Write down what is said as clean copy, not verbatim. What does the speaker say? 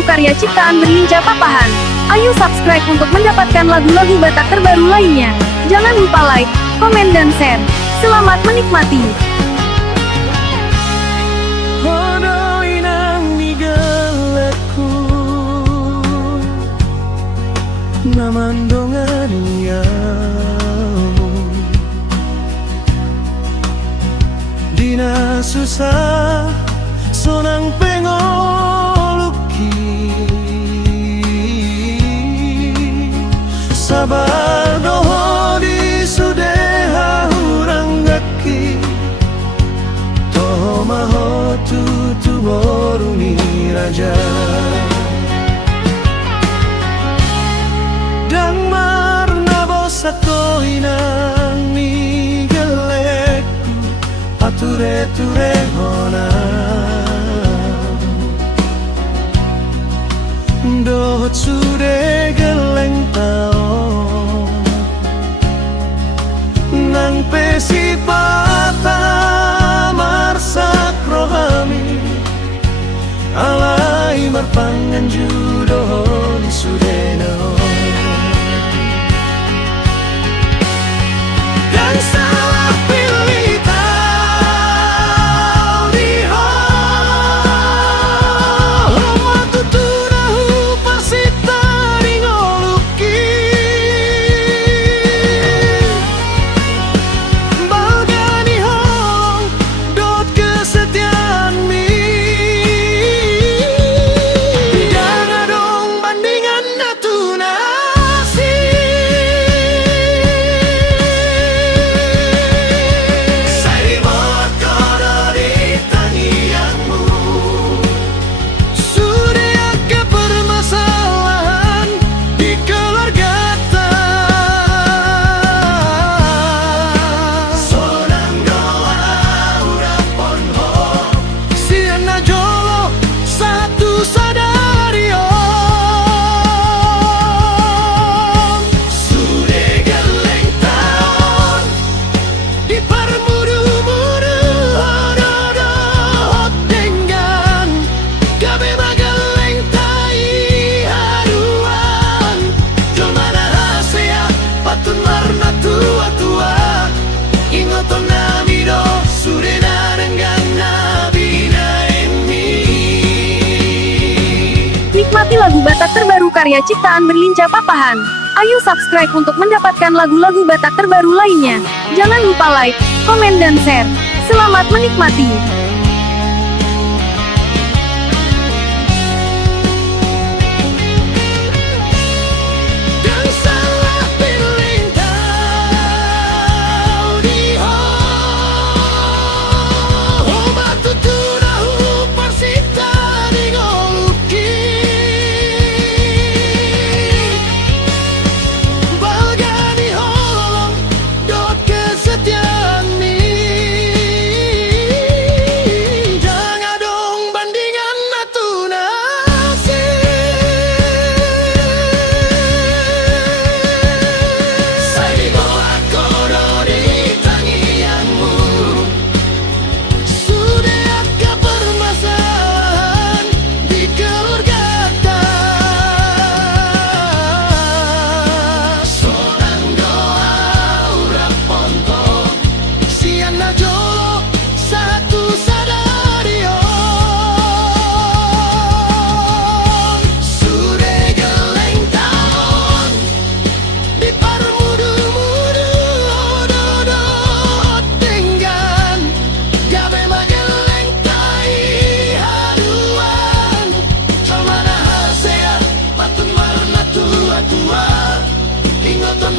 terbaru karya ciptaan Berlincah Papahan. Ayo subscribe untuk mendapatkan lagu-lagu Batak terbaru lainnya. Jangan lupa like, komen dan share. Selamat menikmati. Hono inang nigalaku namandongan yamu Dina susah sonang pengoluki Sabar doho di sudeha hurang gaki Toho maho tutu borumi raja Dang marna bosako inang ni geleku Ature-ture hona Dohot sude geleng tao Nang pesi patah marsak rohami Alai marpangan judo di sudeno Dan salah pilih tau di waktu tunahu pasita ringoluki Balgani hong dot kesetiaan mi Jangan dong bandingan natunasi Saya buat kodo di tangianmu Sudah ke permasalahan di keluarga Sonang doa urapon ho Siana jolo satu sadario Sudah geleng tahun di permudu-mudu Hododo hotenggan Gabe mageleng tai haruan Jomana hasea patun marna tua-tua Ingoton namido surena renggang nabina emi Nikmati lagu Batak terbaru karya ciptaan Berlincah Papahan. Ayo subscribe untuk mendapatkan lagu-lagu Batak terbaru lainnya. Jangan lupa like, komen dan share. Selamat menikmati. Dan salah pilih tau di batu tunahu pasita dingoluki Balgani holong dot kesetiaan mi Jangan dong bandingan natunasi Saya buat kodo di tangianmu Sudah ke permasalahan di keluarga Sonang doa urapon ho Siana jolo satu sadario Sudah geleng tahun di permudu-mudu Hododo hotenggan Gabe mageleng tai haruan Comana hasea patun marna tua-tua Ingoton